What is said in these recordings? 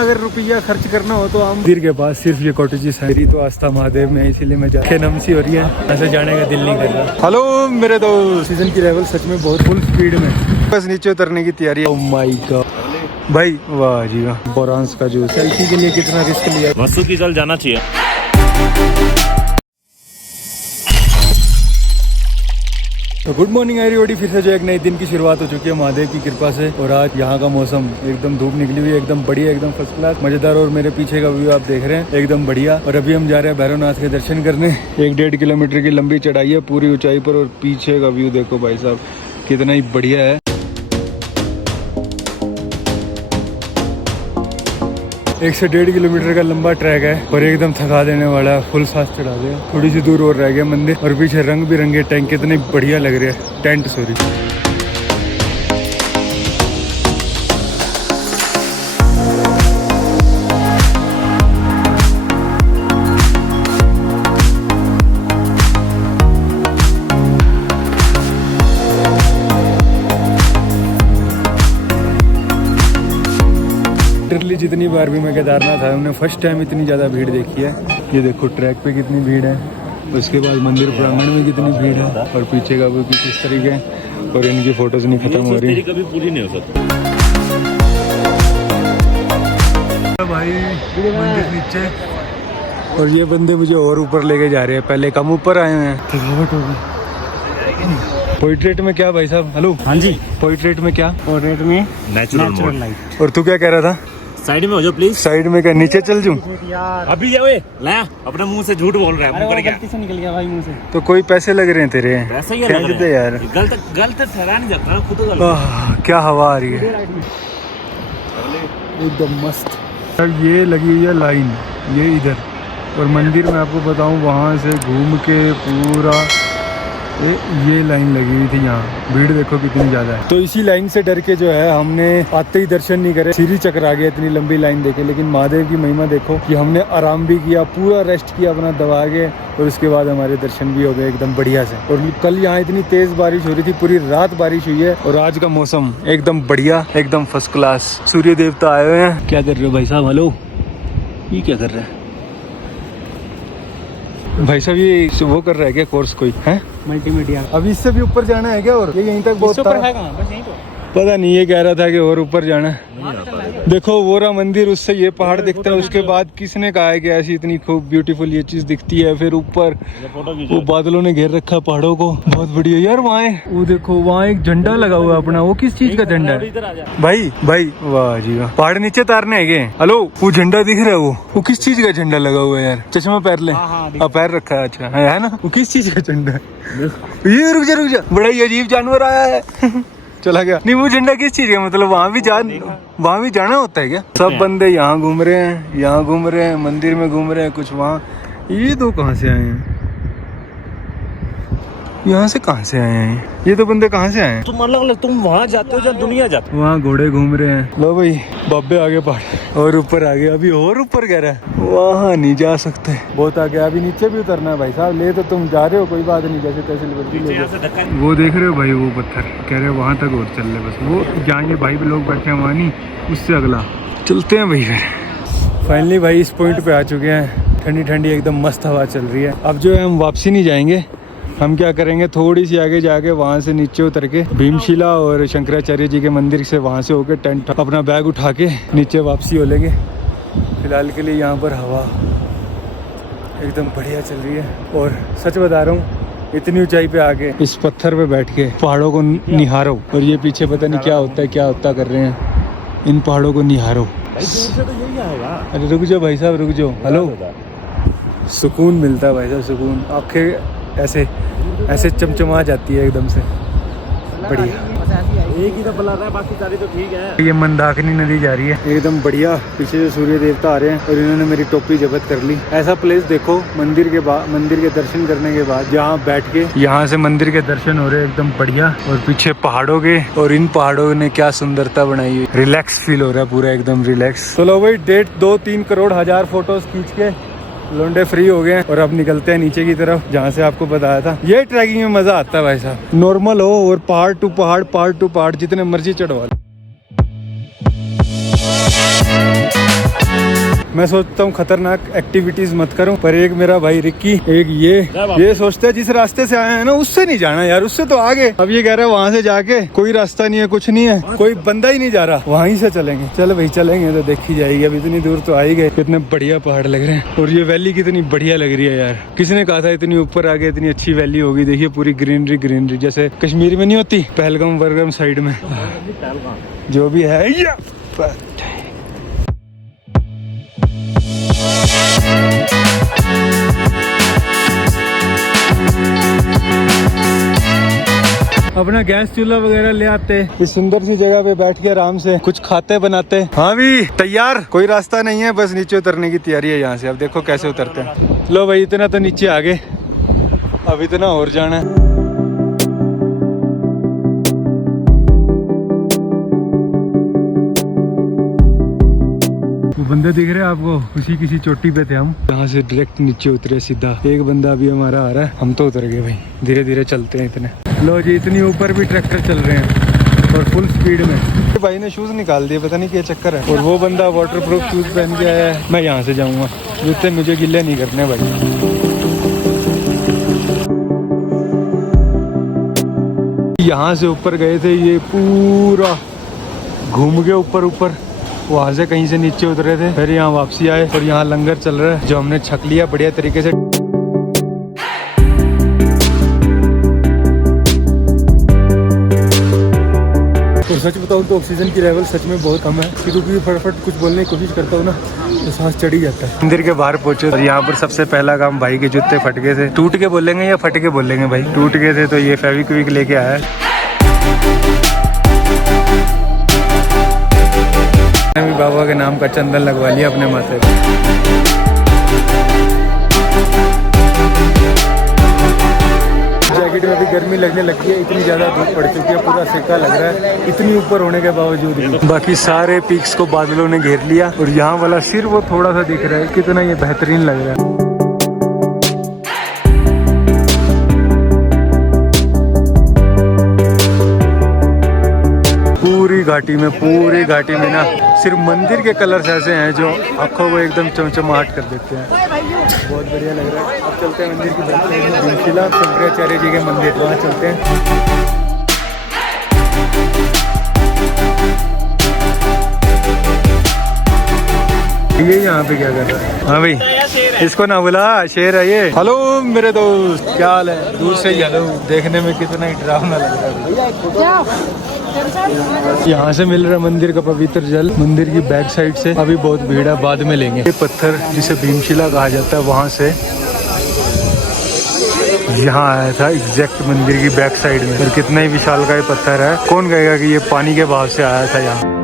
अगर रुपया खर्च करना हो तो हम मंदिर के पास सिर्फ ये कॉटेजेस है। मेरी तो आस्था महादेव में, इसीलिए मैं जाके नमसी हो रही है, ऐसे जाने का दिल नहीं कर रहा। हेलो मेरे दोस्त, सीजन की लेवल सच में बहुत फुल स्पीड में, बस नीचे उतरने की तैयारी है। ओह माय गॉड भाई, वाह जी वाह। बोरांस का जूस, सेल्फी के लिए कितना रिस्क लिया। वसु की जल जाना चाहिए। तो गुड मॉर्निंग एवरीबॉडी, फिर से जो एक नए दिन की शुरुआत हो चुकी है महादेव की कृपा से। और आज यहाँ का मौसम एकदम धूप निकली हुई है, एकदम बढ़िया, एकदम फर्स्ट क्लास मजेदार। और मेरे पीछे का व्यू आप देख रहे हैं, एकदम बढ़िया। और अभी हम जा रहे हैं भैरवनाथ के दर्शन करने। 1-1.5 किलोमीटर की लंबी चढ़ाई है पूरी ऊंचाई पर, और पीछे का व्यू देखो भाई साहब कितना ही बढ़िया है। 1 से 1.5 किलोमीटर का लंबा ट्रैक है और एकदम थका देने वाला है। फुल सांस चढ़ा दिया। थोड़ी सी दूर और रह गया मंदिर, और पीछे रंग बिरंगे टैंक कितने बढ़िया लग रहे हैं, टेंट सॉरी। जितनी बार भी मैं केदारनाथ आया, हमने फर्स्ट टाइम इतनी ज़्यादा भीड़ देखी है। ये देखो ट्रैक पे कितनी भीड़ है, उसके बाद मंदिर प्रांगण में कितनी भीड़ है, और पीछे का भी कुछ इस तरीके है। और इनकी फोटोज नहीं खत्म हो रही, कभी पूरी नहीं हो सकती भाई। मंदिर नीचे, और ये बंदे मुझे और ऊपर लेके जा रहे हैं। पहले कम ऊपर आए हैं, थकावट हो गई। पोर्ट्रेट में क्या भाई साहब? हेलो, हाँ जी। पोर्ट्रेट में क्या? पोर्ट्रेट में नेचुरल लाइट। और तू क्या कह रहा था? साइड में हो जाओ प्लीज। साइड में क्या, नीचे चल जाऊं? अभी जाओ, लाया अपने मुंह से झूठ बोल रहा है। मुंह पर क्या? गलती से निकल गया भाई मुंह से। तो कोई पैसे लग रहे हैं तेरे? ऐसा ही लग रहा है यार, गलत ठहरा नहीं जाता ना, खुद तो गलत। क्या हवा आ रही है, एकदम मस्त। अब ये लगी हुई है लाइन, ये इधर। और मंदिर में आपको बताऊं, वहाँ से घूम के पूरा ये लाइन लगी हुई थी। यहाँ भीड़ देखो कितनी ज़्यादा है। तो इसी लाइन से डर के जो है हमने आते ही दर्शन नहीं करे, सीढ़ी चकरा गया इतनी लंबी लाइन देखे। लेकिन महादेव की महिमा देखो कि हमने आराम भी किया, पूरा रेस्ट किया अपना दबा के, और उसके बाद हमारे दर्शन भी हो गए एकदम बढ़िया से। और कल यहाँ इतनी तेज बारिश हो रही थी, पूरी रात बारिश हुई है। और आज का मौसम एकदम बढ़िया, एकदम फर्स्ट क्लास। सूर्य देवता आए हुए हैं। क्या कर रहे हो भाई साहब? हेलो, ये क्या कर रहे हैं भाई साहब? ये वो कर रहा है क्या कोर्स कोई है? मल्टीमीडिया। अभी इससे भी ऊपर जाना है क्या? और ये यहीं तक बहुत ऊपर है कहाँ? बस यहीं तो। पता नहीं, ये कह रहा था कि और ऊपर जाना है। देखो वो रहा मंदिर, उससे ये पहाड़ दिखता है। उसके बाद किसने कहा है कि ऐसी इतनी खूब ब्यूटीफुल ये चीज दिखती है? फिर ऊपर वो बादलों ने घेर रखा पहाड़ों को, बहुत बढ़िया यार। वहाँ वो देखो, वहाँ एक झंडा लगा हुआ है अपना। वो किस चीज का झंडा है भाई? भाई वाह जी वाह। पहाड़ नीचे तारने है क्या? हेलो, वो झंडा दिख रहा है, वो किस चीज का झंडा लगा हुआ है यार? चश्मा पैर ले, पैर रखा है। अच्छा है ना? वो किस चीज का झंडा है? ये रुक जा, बड़ा ही अजीब जानवर आया है। चला गया। नहीं, वो झंडा किस चीज का? मतलब वहाँ भी जाना होता है क्या? सब बंदे यहाँ घूम रहे हैं, यहाँ घूम रहे हैं, मंदिर में घूम रहे हैं, कुछ वहाँ। ये दो कहाँ से आए हैं? यहाँ से कहाँ से आए हैं ये तो बंदे? कहाँ से आए हैं? तुम अलग तुम वहाँ जाते हो जहाँ दुनिया जाती है। वहाँ घोड़े घूम रहे हैं। लो भाई, बाबे आगे पहाड़ और ऊपर आगे, अभी और ऊपर कह रहा है। वहाँ नहीं जा सकते, बहुत आगे। अभी नीचे भी उतरना है भाई साहब। ले तो तुम जा रहे हो, कोई बात नहीं, जैसे तैसे वो देख रहे हो भाई, वो पत्थर कह रहे वहाँ तक और चल रहे, बस वो जहाँ ये भाई लोग बैठे हैं वहाँ नहीं, उससे अगला चलते हैं भाई। फिर फाइनली भाई इस पॉइंट पे आ चुके हैं। ठंडी ठंडी एकदम मस्त हवा चल रही है। अब जो है हम वापसी नहीं जाएंगे, हम क्या करेंगे, थोड़ी सी आगे जाके वहाँ से नीचे उतर के भीमशिला और शंकराचार्य जी के मंदिर से वहाँ से होके टेंट अपना बैग उठा के नीचे वापसी हो लेंगे। फिलहाल के लिए यहाँ पर हवा एकदम बढ़िया चल रही है। और सच बता रहा हूँ, इतनी ऊंचाई पे आके इस पत्थर पे बैठ के पहाड़ों को निहारो, और ये पीछे पता नहीं क्या होता कर रहे हैं, इन पहाड़ों को निहारो। अरे रुक जाओ भाई साहब, रुक जाओ। हेलो, सुकून मिलता है भाई साहब, सुकून। आंखें ऐसे चमचमा जाती है एकदम से, बढ़िया। एक ही तो बला रहा है, बाकी सारी तो ठीक है। ये मंदाकिनी नदी जा रही है, एकदम बढ़िया। पीछे से सूर्य देवता आ रहे हैं और इन्होंने मेरी टोपी जब्त कर ली। ऐसा प्लेस देखो मंदिर के दर्शन करने के बाद, जहाँ बैठ के यहाँ से मंदिर के दर्शन हो रहे हैं, एकदम बढ़िया। और पीछे पहाड़ों के, और इन पहाड़ों ने क्या सुंदरता बनाई हुई। रिलैक्स फील हो रहा है पूरा, एकदम रिलैक्स। चलो भाई, 1.5-2-3 करोड़ हजार फोटोज खींच के लोंडे फ्री हो गए, और अब निकलते हैं नीचे की तरफ, जहाँ से आपको बताया था। ये ट्रैकिंग में मजा आता है भाई साहब, नॉर्मल हो और पहाड़ टू पहाड़ जितने मर्जी चढ़वा लो। मैं सोचता हूँ खतरनाक एक्टिविटीज मत करूँ, पर एक मेरा भाई रिक्की, एक ये सोचते है जिस रास्ते से आए हैं ना उससे नहीं जाना यार, उससे तो आगे। अब ये कह रहा है वहाँ से जाके कोई रास्ता नहीं है, कुछ नहीं है, कोई बंदा ही नहीं जा रहा, वहीं से चलेंगे। चल भाई चलेंगे तो देखी जाएगी। अब इतनी दूर तो आ ही गए, कितने बढ़िया पहाड़ लग रहे हैं और ये वैली कितनी बढ़िया लग रही है यार। किसने कहा था इतनी ऊपर आगे इतनी अच्छी वैली होगी। देखिए पूरी ग्रीनरी ग्रीनरी, जैसे कश्मीर में नहीं होती पहलगाम वरगाम साइड में, जो भी है। अपना गैस चूल्हा वगैरह ले आते, इस सुंदर सी जगह पे बैठ के आराम से कुछ खाते बनाते। हाँ भी तैयार, कोई रास्ता नहीं है, बस नीचे उतरने की तैयारी है यहाँ से। अब देखो कैसे उतरते हैं। लो भाई इतना तो नीचे आ गए, अब इतना और जाना है। बंदे दिख रहे हैं आपको, उसी किसी चोटी पे थे हम, यहाँ से डायरेक्ट नीचे उतरे सीधा। एक बंदा अभी हमारा आ रहा है, हम तो उतर गए भाई। धीरे धीरे चलते हैं इतने। लो जी इतनी ऊपर भी ट्रैक्टर चल रहे हैं और फुल स्पीड में। भाई ने शूज निकाल दिए, पता नहीं क्या चक्कर है। और वो बंदा वाटर प्रूफ शूज पहन के आया है। मैं यहाँ से जाऊँगा, जूते मुझे गिले नहीं करने भाई। यहाँ से ऊपर गए थे, ये पूरा घूम के ऊपर वहाँ से कहीं से नीचे उतरे थे, फिर यहाँ वापसी आए और यहाँ लंगर चल रहा है जो हमने छक लिया बढ़िया तरीके से। और सच बताऊँ तो ऑक्सीजन की लेवल सच में बहुत कम है, क्योंकि फटाफट कुछ बोलने की कोशिश करता हूँ ना तो सांस चढ़ ही जाता है। मंदिर के बाहर पहुंचे और यहाँ पर सबसे पहला काम, भाई के जूते फट गए थे। टूट के बोलेंगे या फट के बोलेंगे भाई? टूट गए थे तो ये फेविक्विक लेके आया है। भी बाबा के नाम का चंदन लगवा लिया अपने माथे पे। जैकेट में भी गर्मी लगने लगी है, इतनी ज्यादा धूप पड़ चुकी है, पूरा सेका लग रहा है इतनी ऊपर होने के बावजूद भी। बाकी सारे पीक्स को बादलों ने घेर लिया और यहाँ वाला सिर वो थोड़ा सा दिख रहा है, कितना ये बेहतरीन लग रहा है। पूरी घाटी में ना सिर्फ मंदिर के कलर्स ऐसे हैं जो आंखों को एकदम चमचमाहट कर देते हैं। बहुत बढ़िया लग रहा है। अब चलते हैं मंदिर की बैक साइड में, भीमशिला शंकराचार्य जी के मंदिर, वहाँ चलते हैं। ये यहाँ पे क्या कर रहा है? हाँ भाई इसको ना बुला, शेर है ये। हेलो मेरे दोस्त, क्या हाल है? दूर से ही हेलो, देखने में कितना ही डरावना लग रहा है। यहाँ से मिल रहा है मंदिर का पवित्र जल। मंदिर की बैक साइड से अभी बहुत भीड़ है, बाद में लेंगे। ये पत्थर जिसे भीमशिला कहा जाता है, वहाँ से यहाँ आया था एग्जैक्ट मंदिर की बैक साइड में। और कितना ही विशाल का ये पत्थर है, कौन कहेगा कि ये पानी के बहाव से आया था यहाँ।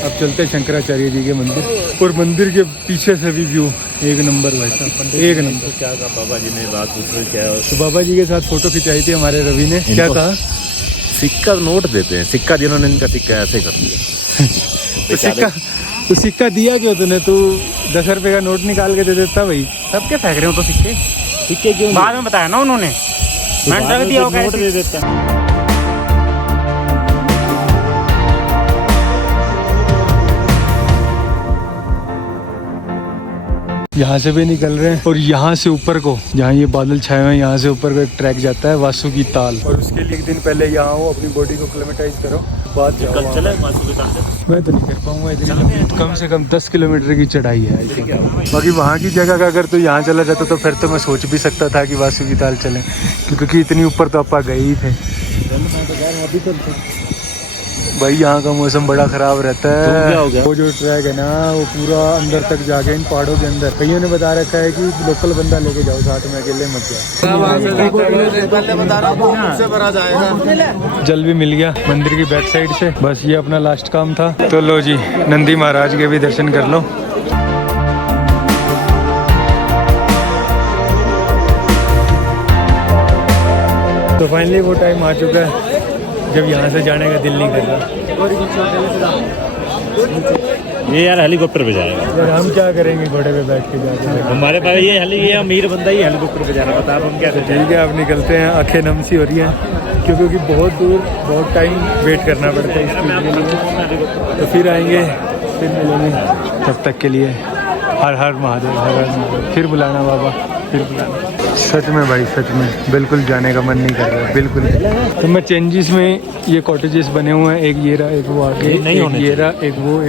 अब चलते हैं शंकराचार्य जी के मंदिर, और मंदिर के पीछे से भी व्यू एक नंबर भाई साहब, एक नंबर। क्या कहा बाबा जी ने? बात पूछो क्या है? तो बाबा जी के साथ फोटो खिंचाई थी हमारे रवि ने। क्या कहा? सिक्का नोट देते हैं, सिक्का जिन्होंने इनका सिक्का ऐसे कर दिया। तो सिक्का दिया क्यों तूने? तू 10 रुपए का नोट निकाल के दे देता भाई। सब क्या फेंक रहे हो तो सिक्के क्यों? बाद में बताया ना उन्होंने, मैंने रख दिया होगा, नोट दे देता। यहाँ से भी निकल रहे हैं और यहाँ से ऊपर को, जहाँ ये बादल छाए हुए हैं, यहाँ से ऊपर को एक ट्रैक जाता है वासुकी ताल। और उसके लिए एक दिन पहले यहाँ आओ, अपनी बॉडी को क्लेमेटाइज करो, बाद जाओ। मैं तो नहीं कर पाऊंगा इतनी, कम से कम 10 किलोमीटर की चढ़ाई है। बाकी वहाँ की जगह का अगर तो यहाँ चला जाता तो फिर तो मैं सोच भी सकता था कि वासुकी ताल चलें, क्योंकि इतनी ऊपर तो आप गए ही थे भाई। यहाँ का मौसम बड़ा खराब रहता है। वो जो ट्रैक है ना, वो पूरा अंदर तक जाके इन पहाड़ों के अंदर, कईयों ने बता रखा है कि लोकल बंदा लेके जाओ साथ में, अकेले मत जाओ। जल भी मिल गया मंदिर की बैक साइड से, बस ये अपना लास्ट काम था। तो लो जी, नंदी महाराज के भी दर्शन कर लो। तो फाइनली वो टाइम आ चुका है जब यहाँ से जाने का दिल नहीं कर रहा। ये यार हेलीकॉप्टर पे जाएगा। यार हम क्या करेंगे घोड़े पे बैठ के जाके? हमारे पास ये अमीर बंदा ही हेलीकॉप्टर पे जा रहा है, बता अब हम क्या करें। ठीक है, अब निकलते हैं। आंखें नम सी हो रही हैं क्योंकि बहुत दूर बहुत टाइम वेट करना पड़ता है इस चीज़ के लिए। तो फिर आएंगे, फिर मिलेंगे। तब तक के लिए हर हर महादेव, हर हर महादेव। फिर बुलाना बाबा, फिर बुलाना। सच में भाई, सच में बिल्कुल जाने का मन नहीं कर रहा है, बिल्कुल। तो मैं चेंजेस में ये कॉटेजेस बने हुए हैं, एक ये रहा, एक वो आगे, एक ये रहा, एक वो।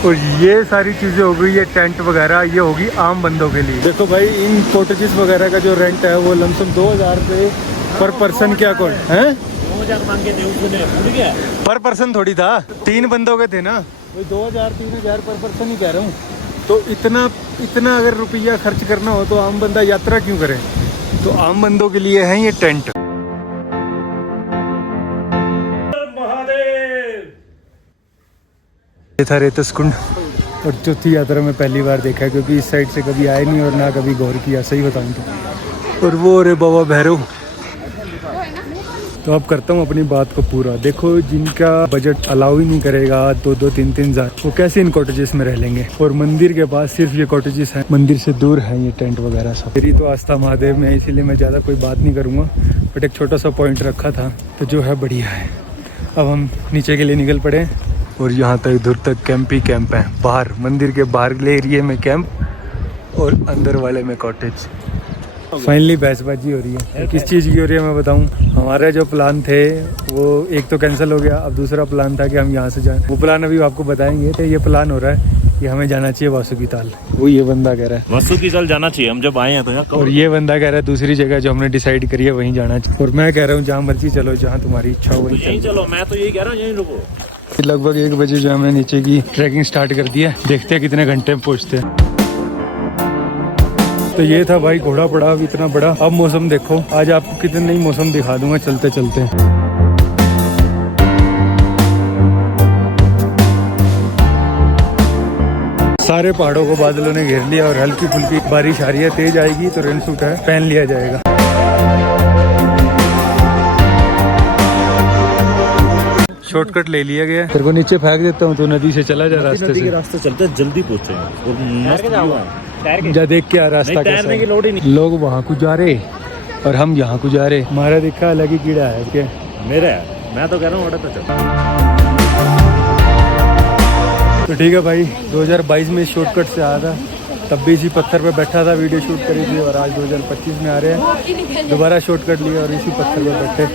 और ये सारी चीज़ें हो गई, ये टेंट वगैरह, ये होगी आम बंदों के लिए। देखो भाई, इन कॉटेजेस वगैरह का जो रेंट है वो लमसम 2000 रुपये पर पर्सन। क्या कौन है 2000 मांग के थे, पर पर्सन थोड़ी था, 3 बंदों के थे ना, वही 2000-3000 पर पर्सन ही कह रहा हूँ। तो इतना अगर रुपया खर्च करना हो तो आम बंदा यात्रा क्यों करे? तो आम बंदों के लिए है ये टेंट। ये था रेतस कुंड, और चौथी यात्रा में पहली बार देखा है क्योंकि इस साइड से कभी आए नहीं और ना कभी गौर किया, सही बताऊँ तो। और वो रे बाबा भैरव। तो अब करता हूँ अपनी बात को पूरा। देखो, जिनका बजट अलाउ ही नहीं करेगा 2-3 हज़ार, वो कैसे इन कॉटेजेस में रह लेंगे? और मंदिर के पास सिर्फ ये कॉटेजेस हैं, मंदिर से दूर है ये टेंट वगैरह सब। मेरी तो आस्था महादेव में है, इसीलिए मैं ज़्यादा कोई बात नहीं करूँगा, बट एक छोटा सा पॉइंट रखा था तो जो है बढ़िया है। अब हम नीचे के लिए निकल पड़े और यहाँ तक दूर तक कैंप ही कैंप है। बाहर मंदिर के बाहर एरिया में कैंप और अंदर वाले में कॉटेज। फाइनली बहसबाजी हो रही है। किस चीज़ की हो रही है मैं बताऊं? हमारे जो प्लान थे वो एक तो कैंसिल हो गया, अब दूसरा प्लान था कि हम यहाँ से जाएं। वो प्लान अभी आपको बताएंगे। तो ये प्लान हो रहा है कि हमें जाना चाहिए वासुकी ताल। वो ये बंदा कह रहा है वासुकी ताल जाना चाहिए, हम जब आए हैं तो यार। और ये बंदा कह रहा है दूसरी जगह जो हमने डिसाइड करी है वहीं जाना चाहिए। और मैं कह रहा हूँ जहाँ मर्जी चलो, जहाँ तुम्हारी इच्छा हो वहीं चलो। मैं तो यही कह रहा हूँ, यहीं रुको। लगभग 1 बजे जो हमने नीचे की ट्रैकिंग स्टार्ट कर दी है, देखते हैं कितने घंटे में पहुँचते हैं। तो ये था भाई घोड़ा पड़ाव इतना बड़ा। अब मौसम देखो, आज आपको कितने नई मौसम दिखा दूंगा चलते चलते। सारे पहाड़ों को बादलों ने घेर लिया और हल्की फुल्की बारिश आ रही है। तेज आएगी तो रेन सूट है, पहन लिया जाएगा। शॉर्टकट ले लिया गया। तेरे को नीचे फेंक देता हूँ, तो नदी से चला जा रास्ते से। रास्ते चलते जल्दी पहुँचेंगे। जा देख के आ रास्ता कैसा है। लोड ही नहीं। लोग वहाँ को जा रहे और हम यहाँ को जा रहे। हमारा दिखा अलग ही कीड़ा है क्या? मेरा है, मैं तो कह रहा हूँ ऑर्डर पे चल। तो ठीक है भाई, 2022 में शॉर्टकट से आया था, तब भी इसी पत्थर पे बैठा था, वीडियो शूट करी थी। और आज 2025 में आ रहे हैं, दोबारा शॉर्टकट लिया और इसी पत्थर पे बैठे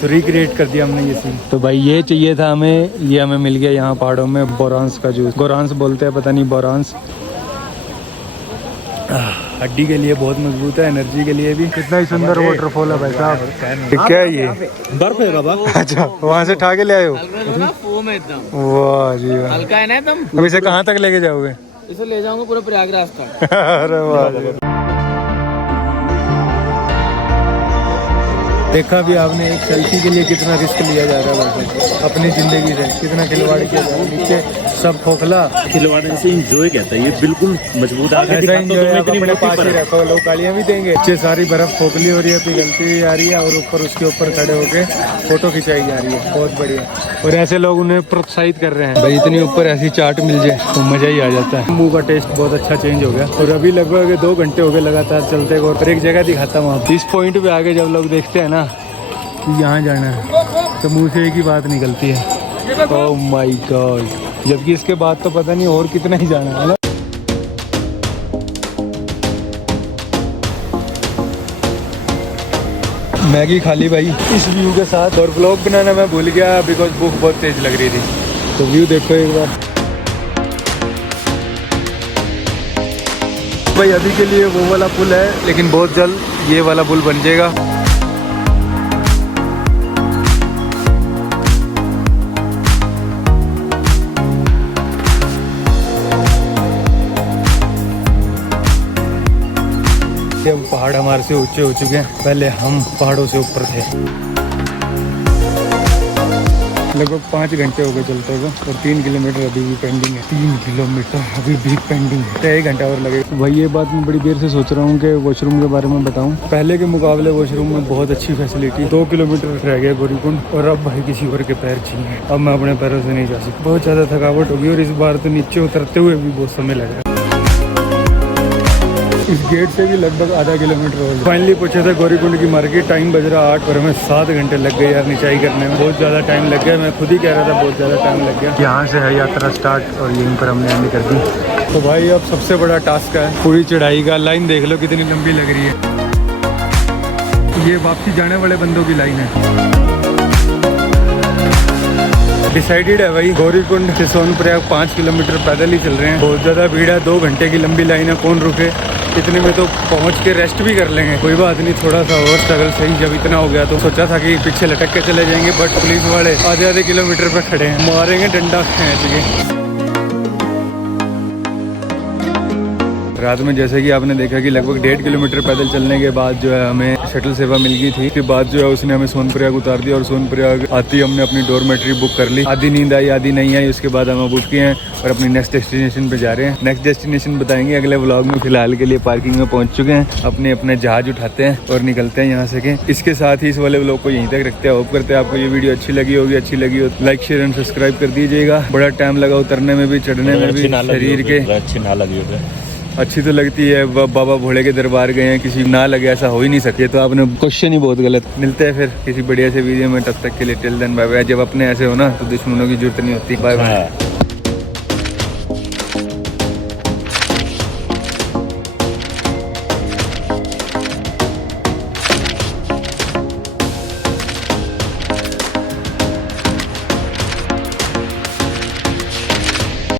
तो रिक्रिएट कर दिया हमने ये सीन। तो भाई ये चाहिए था हमें, ये हमें मिल गया यहाँ पहाड़ों में। बोरांस का जूस, गोरांस बोलते हैं, पता नहीं बोरांस। हड्डी के लिए बहुत मजबूत है, एनर्जी के लिए भी। कितना ही सुंदर वाटरफॉल है भाई साहब। क्या है ये? बर्फ है बाबा। अच्छा, वहाँ से ठा के ले आए हो? वाह जी वाह, हल्का है ना एकदम। अब इसे कहाँ तक लेके जाओगे? इसे ले जाऊंगा पूरा प्रयागराज तक। अरे वाह। देखा भी आपने, एक सेल्फी के लिए कितना रिस्क लिया जा रहा है भाई, अपनी जिंदगी से कितना खिलवाड़ किया जा रहा है। नीचे सब खोखला, खिलवाड़ से एंजॉय कहता है, ये बिल्कुल मजबूत आगे ऐसा एंजॉय अपने पास ही रखो। लोग गालियाँ भी देंगे। नीचे सारी बर्फ खोखली हो रही है, पिघलती हुई आ रही है और ऊपर उसके ऊपर खड़े होके फोटो खिंचाई जा रही है। बहुत बढ़िया। और ऐसे लोग उन्हें प्रोत्साहित कर रहे हैं भाई, इतनी ऊपर ऐसी चाट मिल जाए तो मजा ही आ जाता है। मुंह का टेस्ट बहुत अच्छा चेंज हो गया। और अभी लगभग 2 घंटे हो गए लगातार चलते। और एक जगह दिखाता हूँ आप, इस पॉइंट पे आगे जब लोग देखते हैं ना कि यहाँ जाना है, तो मुंह से एक ही बात निकलती है, ओह माय गॉड। जबकि इसके बाद तो पता नहीं और कितना ही जाना है ना। मैगी खा ली भाई इस व्यू के साथ। और व्लॉग बनाना मैं भूल गया बिकॉज भूख बहुत तेज लग रही थी। तो व्यू देखो एक बार भाई। अभी के लिए वो वाला पुल है, लेकिन बहुत जल्द ये वाला पुल बन जाएगा। अब पहाड़ हमारे से ऊंचे हो चुके हैं, पहले हम पहाड़ों से ऊपर थे। लगभग 5 घंटे हो गए चलते हुए और 3 किलोमीटर अभी भी पेंडिंग है। 3 किलोमीटर अभी भी पेंडिंग है, 1 घंटा और लगेगा। भाई ये बात मैं बड़ी देर से सोच रहा हूँ कि वॉशरूम के बारे में बताऊँ। पहले के मुकाबले वॉशरूम में बहुत अच्छी फैसिलिटी। 2 किलोमीटर रह गया गौरीकुंड और अब भाई किसी और के पैर चाहिए। अब मैं अपने पैरों से नहीं जा सकता, बहुत ज़्यादा थकावट होगी और इस बार तो नीचे उतरते हुए भी बहुत समय लग रहा है। इस गेट से भी लगभग आधा किलोमीटर हो गया। फाइनली पहुंचे थे गौरीकुंड की मार्केट। टाइम बज रहा 8 और हमें 7 घंटे लग गए यार निचाई करने में। बहुत ज़्यादा टाइम लग गया, मैं खुद ही कह रहा था बहुत ज़्यादा टाइम लग गया। यहाँ से है यात्रा स्टार्ट और यहीं पर हमने एंड कर दी। तो भाई अब सबसे बड़ा टास्क है पूरी चढ़ाई का। लाइन देख लो कितनी लंबी लग रही है। ये वापसी जाने वाले बंदों की लाइन है। डिसाइडेड है भाई, गौरीकुंड से सोनप्रयाग 5 किलोमीटर पैदल ही चल रहे हैं। बहुत ज़्यादा भीड़ है, 2 घंटे की लंबी लाइन है, कौन रुके। इतने में तो पहुंच के रेस्ट भी कर लेंगे, कोई बात नहीं। थोड़ा सा और स्ट्रगल सही, जब इतना हो गया तो सोचा था कि पीछे लटक के चले जाएंगे, बट पुलिस वाले आधे किलोमीटर पे खड़े हैं, मारेंगे डंडा खींच के। रात में जैसे कि आपने देखा कि लगभग 1.5 किलोमीटर पैदल चलने के बाद जो है हमें शटल सेवा मिल गई थी। उसके बाद जो है उसने हमें सोनप्रयाग उतार दिया और सोनप्रयाग आती हमने अपनी डॉर्मेट्री बुक कर ली। आधी नींद आई आधी नहीं आई, उसके बाद हम बुक किए हैं और अपनी नेक्स्ट डेस्टिनेशन पे जा रहे हैं। नेक्स्ट डेस्टिनेशन बताएंगे अगले व्लॉग में। फिलहाल के लिए पार्किंग में पहुंच चुके हैं, अपने जहाज उठाते हैं और निकलते हैं यहाँ से के। इसके साथ ही इस वाले व्लॉग को यहीं तक रखते हैं। होप करते हैं आपको ये वीडियो अच्छी लगी होगी। अच्छी लगी हो लाइक शेयर एंड सब्सक्राइब कर दीजिएगा। बड़ा टाइम लगा उतरने में भी, चढ़ने में भी, शरीर के अच्छी ना लगी हो। अच्छी तो लगती है। बाबा भोले के दरबार गए हैं, किसी ना लगे ऐसा हो ही नहीं सके। तो आपने क्वेश्चन ही बहुत गलत। मिलते हैं फिर किसी बढ़िया से वीडियो में, तब तक के लिए टिल देन बाय बाय। जब अपने ऐसे हो ना तो दुश्मनों की जरूरत नहीं होती। Bye bye.